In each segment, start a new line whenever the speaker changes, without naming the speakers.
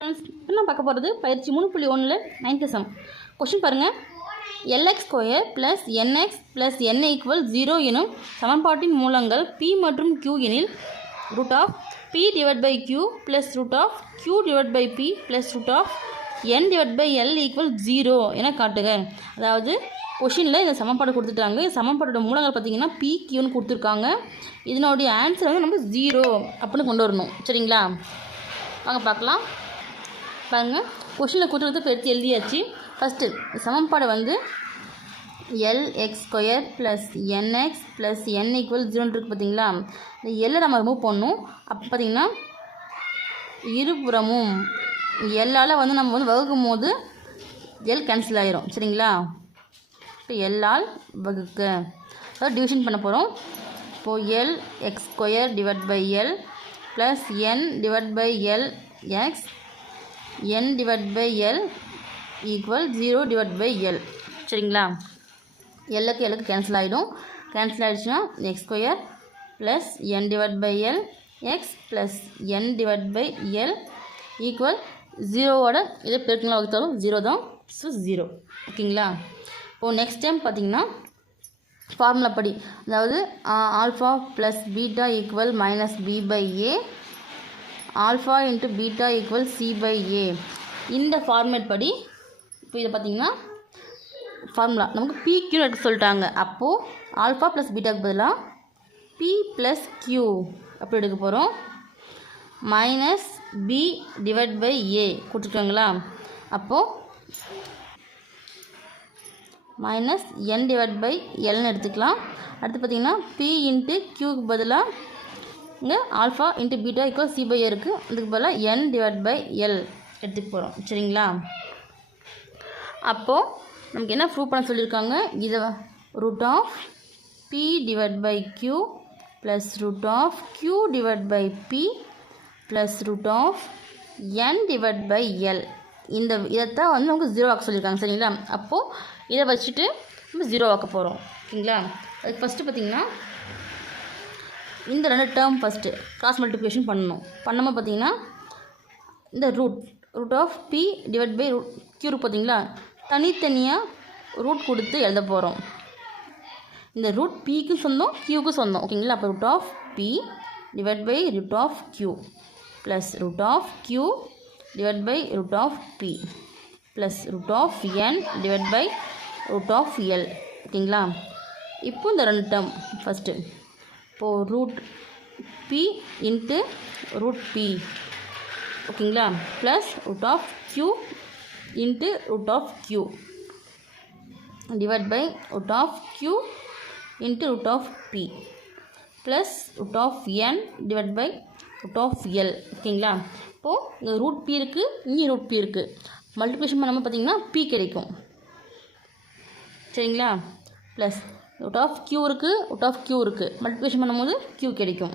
இப்போலாம் பார்க்க போகிறது பயிற்சி மூணு புள்ளி ஒன்றில் நைன்த்து சம் கொஷின் பாருங்கள் L X square plus N X plus N equal zero எனும் சமன்பாட்டின் மூலங்கள் பி மற்றும் கியூ எனில் root of P divide by Q plus root of Q divide by P plus root of N divide by L equal zero என காட்டுக. அதாவது கொஷினில் இந்த சமன்பாடு கொடுத்துட்டாங்க. இந்த சமன்பாட்டோட மூலங்கள் பார்த்தீங்கன்னா பி கியூன்னு கொடுத்துருக்காங்க. இதனுடைய ஆன்சர் வந்து நம்ம ஜீரோ அப்படின்னு கொண்டு வரணும். சரிங்களா? வாங்க பார்க்கலாம். பாருங்கள் கொஷினில் கொடுத்துருக்கிறது இப்போ எடுத்து எழுதியாச்சு. ஃபஸ்ட்டு சமன்பாடு வந்து L X square plus N X plus N equal ஜீரோன்னு இருக்குது பார்த்தீங்களா இந்த எல்லை நம்ம ரிமூவ் பண்ணணும். அப்போ பார்த்தீங்கன்னா இருபுறமும் எல்லால் வந்து நம்ம வந்து வகுக்கும் போது எல் கேன்சல் ஆகிரும் சரிங்களா? இப்போ எல்லால் வகுக்க. அதாவது டிவிஷன் பண்ண போகிறோம் இப்போது L X square divide by L plus N divide by L X N divide by L equal zero divide by L சரிங்களா? எல்லுக்கு எல்லுக்கு கேன்சல் ஆகிடும் கேன்சல் ஆகிடுச்சுன்னா X square plus N divide by L X plus N divide by L equal ஜீரோவோட இதை பெருக்கங்களா வகுத்தாலும் zero தான் so zero ஓகேங்களா? இப்போது நெக்ஸ்ட் டைம் பார்த்தீங்கன்னா ஃபார்முலா படி அதாவது alpha plus beta equal minus B by A alpha into beta equal C by A. இந்த ஃபார்மேட் படி இப்போ இதை பார்த்தீங்கன்னா ஃபார்முலா நமக்கு பி கியூ எடுக்க சொல்லிட்டாங்க. அப்போது ஆல்ஃபா ப்ளஸ் பீட்டாக்கு பதிலாக பி ப்ளஸ் கியூ அப்படி எடுக்க போகிறோம் minus B divide by A கொடுத்துருக்காங்களா? அப்போது மைனஸ் என் டிவைட் பை எல்னு எடுத்துக்கலாம். அடுத்து பார்த்தீங்கன்னா பி இன்ட்டு கியூக்கு பதிலாக இங்கே alpha into beta equal C by இருக்குது அதுக்கு பதிலாக என் டிவைட் பை எல் எடுத்துக்க போகிறோம் சரிங்களா? அப்போது நமக்கு என்ன ப்ரூவ் பண்ண சொல்லியிருக்காங்க? இதை root of P divide by Q plus root of Q divide by P plus root of N divide by L இந்த இதைத்தான் வந்து நமக்கு ஜீரோ ஆக்க சொல்லியிருக்காங்க. சரிங்களா? அப்போது இதை வச்சுட்டு நம்ம ஜீரோ ஆக்க போகிறோம் ஓகேங்களா அதுக்கு ஃபஸ்ட்டு பார்த்தீங்கன்னா இந்த ரெண்டு டேர்ம் ஃபஸ்ட்டு கிராஸ் மல்டிப்ளிகேஷன் பண்ணணும். பண்ணாமல் பார்த்தீங்கன்னா இந்த root root of P divide by root Q பார்த்தீங்களா? தனித்தனியாக ரூட் கொடுத்து எழுத போகிறோம் இந்த ரூட் பிக்கு சொந்தம் கியூக்கு சொந்தம். ஓகேங்களா? அப்போ root of P divide by root of Q plus root of Q divide by root of P plus root of N divide by root of L ஓகேங்களா? இப்போ இந்த ரெண்டு டேர்ம் ஃபஸ்ட்டு இப்போது root P into root P ஓகேங்களா? Plus root of Q into root of Q divide by root of Q into root of P plus root of N divide by root of L ஓகேங்களா? இப்போது இங்கே root P இருக்குது இங்கே root P இருக்குது multiplication பண்ணும்போது பார்த்தீங்கன்னா P கிடைக்கும். சரிங்களா? ப்ளஸ் ரூட் ஆஃப் க்யூ இருக்குது ரூட் ஆஃப் க்யூ இருக்குது மல்டிப்ளிகேஷன் பண்ணும்போது க்யூ கிடைக்கும்.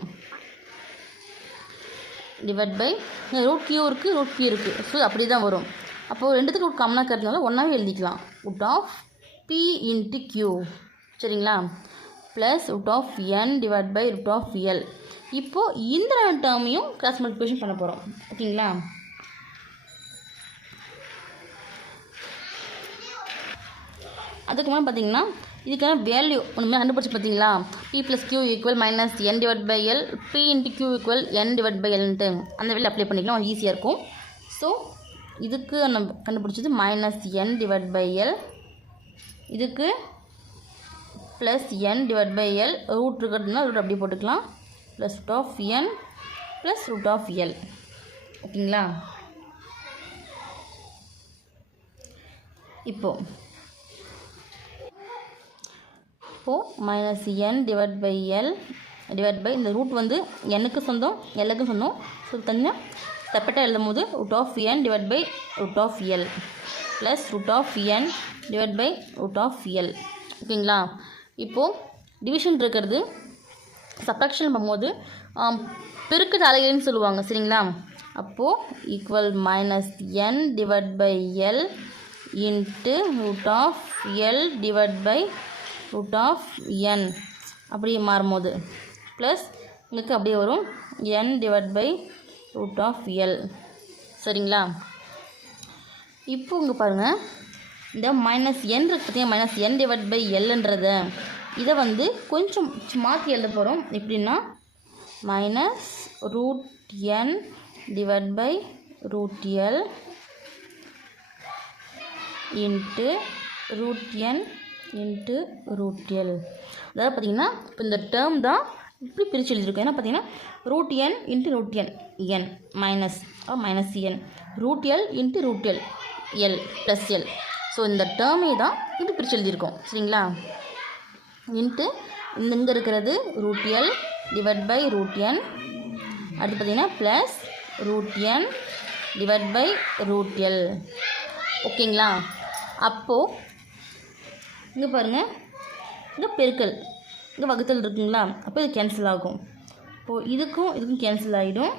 டிவைட் பை ரூட் க்யூ இருக்குது ரூட் பி இருக்குது ஸோ அப்படி தான் வரும். அப்போது ரெண்டுத்துக்கு ரூட் காமனாக இருக்கிறதுனால ஒன்றாவே எழுதிக்கலாம். Root of P into Q சரிங்களா? Plus root of N divide by root of L இப்போது இந்த ரெண்டு டேர்மையும் கிராஸ் மல்டிப்ளிகேஷன் பண்ண போகிறோம் ஓகேங்களா? அதுக்கு மேலே பார்த்தீங்கன்னா இதுக்கான வேல்யூ ஒன்றுமே கண்டுபிடிச்சி பார்த்தீங்களா? P plus Q equal minus N divide by L P into Q equal N divide by எல்ன்ட்டு அந்த வேலையில் அப்ளை பண்ணிக்கலாம். ஈஸியாக இருக்கும். ஸோ இதுக்கு நம்ம கண்டுபிடிச்சது minus N divide by L இதுக்கு plus N divide by L root இருக்கிறதுனா ரூட் அப்படி போட்டுக்கலாம். Plus root of N plus root of L ஓகேங்களா? இப்போது இப்போது minus N divide by L divide by இந்த ரூட் வந்து எனக்கு சொந்தம் எல்லுக்கும் சொந்தம். ஸோ தனியாக செப்பரேட்டாக எழுதும் போது root of N divide by root of L plus root of N divide by root of L ஓகேங்களா? இப்போது டிவிஷன் இருக்கிறது சப்ராக்ஷன் பண்ணும்போது பெருக்கு தலைகள்னு சொல்லுவாங்க சரிங்களா? அப்போது equal minus N divide by L into root of L divide by root of N அப்படி மாறும்போது. ப்ளஸ் உங்களுக்கு அப்படியே வரும். N divide by root of L சரிங்களா? இப்போ இங்கே பாருங்கள் இந்த மைனஸ் என் இருக்கு பார்த்தீங்கன்னா மைனஸ் என் டிவைட் பை எல்ன்றத இதை வந்து கொஞ்சம் மாற்றி எழுத போகிறோம் எப்படின்னா minus root N divide by root L into root N into root L அதாவது பார்த்தீங்கன்னா இப்போ இந்த டேர்ம் தான் இப்படி பிரித்து எழுதியிருக்கோம். ஏன்னா பார்த்தீங்கன்னா root N into root N N minus minus N root L into root L L plus L so இந்த டேர்மே தான் இப்படி பிரித்து எழுதியிருக்கோம். சரிங்களா? இன்ட்டு இந்த இங்கே இருக்கிறது root L divide by root N அடுத்து பார்த்தீங்கன்னா plus root N divide by root L ஓகேங்களா அப்போது இங்கே பாருங்கள் இங்கே பெருக்கல். இங்கே வகுத்தல் இருக்குங்களா? அப்போ இது கேன்சல் ஆகும். இப்போது இதுக்கும் இதுக்கும் கேன்சல் ஆகிடும்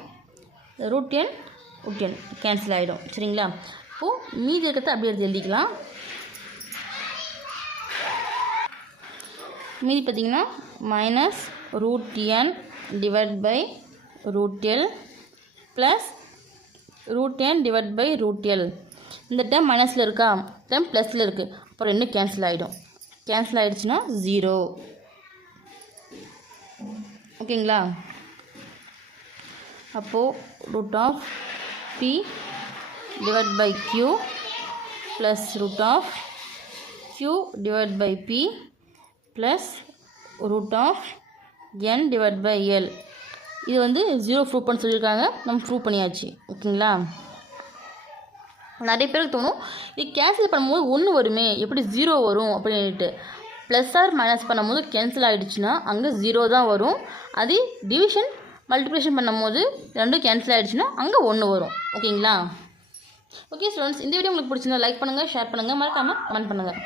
root N root N cancel ஆகிடும் சரிங்களா? இப்போது மீதி இருக்கிறத அப்படியே எடுத்து எழுதிக்கலாம். மீதி பார்த்தீங்கன்னா minus root N divide by root L plus root N divide by root L இந்த டைம் மைனஸில் இருக்கா? டைம் ப்ளஸில் இருக்குது அப்புறம் இன்னும் கேன்சல் ஆகிடும் கேன்சல் ஆகிடுச்சுன்னா ஜீரோ ஓகேங்களா? அப்போது root of P divide by Q plus root of Q divide by P plus root of N divide by L இது வந்து ஜீரோ ப்ரூவ் பண்ண சொல்லியிருக்காங்க. நம்ம ப்ரூவ் பண்ணியாச்சு. ஓகேங்களா? நிறைய பேருக்கு தோணும் இது கேன்சல் பண்ணும்போது ஒன்று வருமே எப்படி ஜீரோ வரும் அப்படின்ட்டு ப்ளஸ் ஆர் மைனஸ் பண்ணும்போது கேன்சல் ஆகிடுச்சுன்னா அங்கே ஜீரோ தான் வரும். அதே டிவிஷன் மல்டிப்ளிகேஷன் பண்ணும்போது ரெண்டும் கேன்சல் ஆகிடுச்சுன்னா அங்கே ஒன்று வரும். ஓகேங்களா ஓகே ஸ்டூடெண்ட்ஸ் இந்த வீடியோ உங்களுக்கு பிடிச்சிருந்தா லைக் பண்ணுங்கள் ஷேர் பண்ணுங்கள் மறக்காமல் கமெண்ட் பண்ணுங்கள்